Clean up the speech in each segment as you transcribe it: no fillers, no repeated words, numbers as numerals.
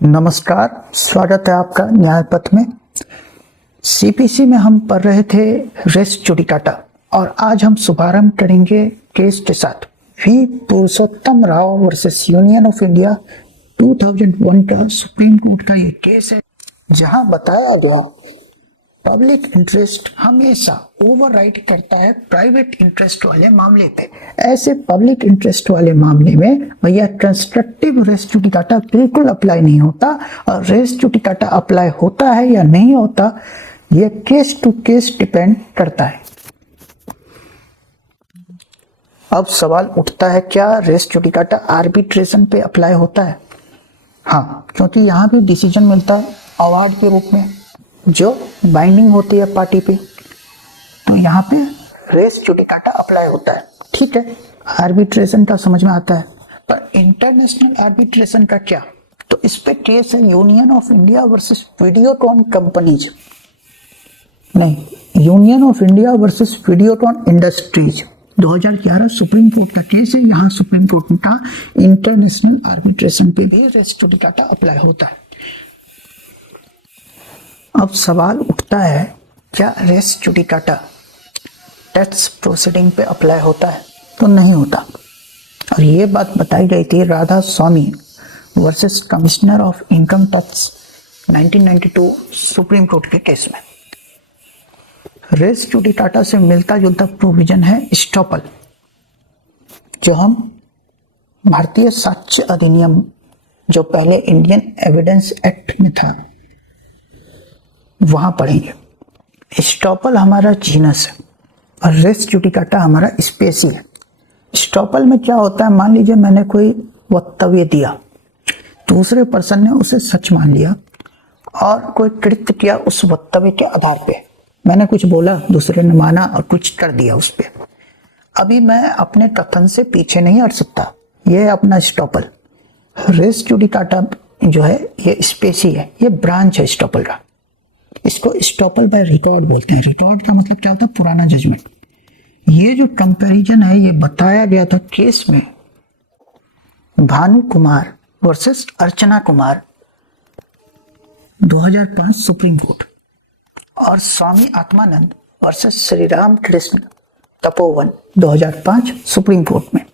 नमस्कार, स्वागत है आपका न्याय पथ में। सीपीसी में हम पढ़ रहे थे रेस जुडिकाटा और आज हम शुभारंभ करेंगे केस के साथ V Purushottam Rao versus union of India 2001 का सुप्रीम कोर्ट का ये केस है, जहां बताया गया पब्लिक इंटरेस्ट हमेशा ओवरराइड करता है प्राइवेट इंटरेस्ट वाले मामले पे। ऐसे पब्लिक इंटरेस्ट वाले मामले में भैया कंस्ट्रक्टिव रेस जुडिकाटा बिल्कुल अप्लाई नहीं होता, और रेस जुडिकाटा अप्लाई होता है या नहीं होता यह केस टू केस डिपेंड करता है। अब सवाल उठता है, क्या रेस जुडिकाटा आर्बिट्रेशन पे अप्लाई होता है? हाँ, क्योंकि यहाँ भी डिसीजन मिलता है अवार्ड के रूप में जो बाइंडिंग होती है पार्टी पे, तो यहाँ पे रेस जुडिकाटा अप्लाई होता है। ठीक है, आर्बिट्रेशन का समझ में आता है, पर इंटरनेशनल आर्बिट्रेशन का क्या? तो इस पे केस है union of India versus Videocon companies, नहीं, union of India versus Videocon industries 2011 supreme court का केस है। यहाँ सुप्रीम कोर्ट ने कहा इंटरनेशनल आर्बिट्रेशन पे भी रेस जुडिकाटा अप्लाई होता है। अब सवाल उठता है, क्या रेस जुडिकाटा टैक्स प्रोसीडिंग पे अप्लाई होता है? तो नहीं होता, और ये बात बताई गई थी Radha Swami versus commissioner of income tax 1992 supreme court के केस में। रेस जुडिकाटा से मिलता जुलता प्रोविजन है स्टॉपल, जो हम भारतीय साक्ष्य अधिनियम जो पहले इंडियन एविडेंस एक्ट में था वहां पढ़ेंगे। स्टॉपल हमारा जीनस है और रेस जुडिकाटा हमारा स्पेसी है। स्टॉपल में क्या होता है, मान लीजिए मैंने कोई वक्तव्य दिया, दूसरे पर्सन ने उसे सच मान लिया और कोई कृत्य किया उस वक्तव्य के आधार पे। मैंने कुछ बोला, दूसरे ने माना और कुछ कर दिया उस पे। अभी मैं अपने कथन से पीछे नहीं हट सकता, ये है अपना स्टॉपल। रेस जुडिकाटा जो है ये स्पेसी है, ये ब्रांच है स्टॉपल का। इसको स्टॉपल बाय रिकॉर्ड बोलते हैं। रिकॉर्ड का मतलब क्या होता है? पुराना जजमेंट। ये जो कंपैरिजन है ये बताया गया था केस में Bhanu Kumar versus Archana Kumar 2005 supreme court, और Swami Atmanand versus Shri Ram Krishna Tapovan 2005 supreme court में।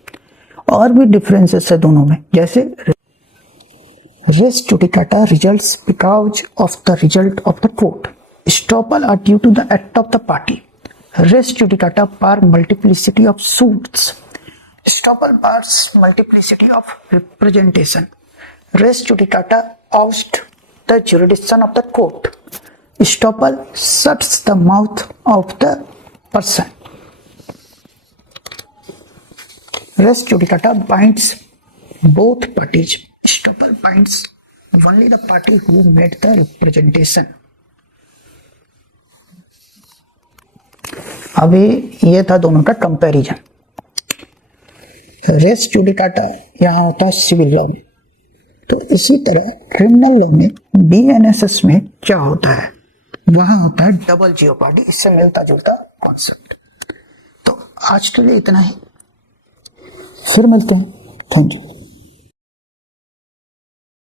और भी डिफरेंसेस है दोनों में, जैसे Res judicata results because of the result of the court. Estoppel are due to the act of the party. Res judicata bar multiplicity of suits. Estoppel bars multiplicity of representation. Res judicata ousts the jurisdiction of the court. Estoppel shuts the mouth of the person. Res judicata binds both parties. Estoppel binds only the party who made the representation. अभी ये था दोनों का comparison. Race judicata यहाँ होता है civil law में, तो इसी तरह क्रिमिनल लॉ में बीएनएसएस में क्या होता है, वहां होता है डबल जियोपार्डी। इससे मिलता जुलता कॉन्सेप्ट। तो आज के लिए इतना ही, फिर मिलते हैं। Thank you.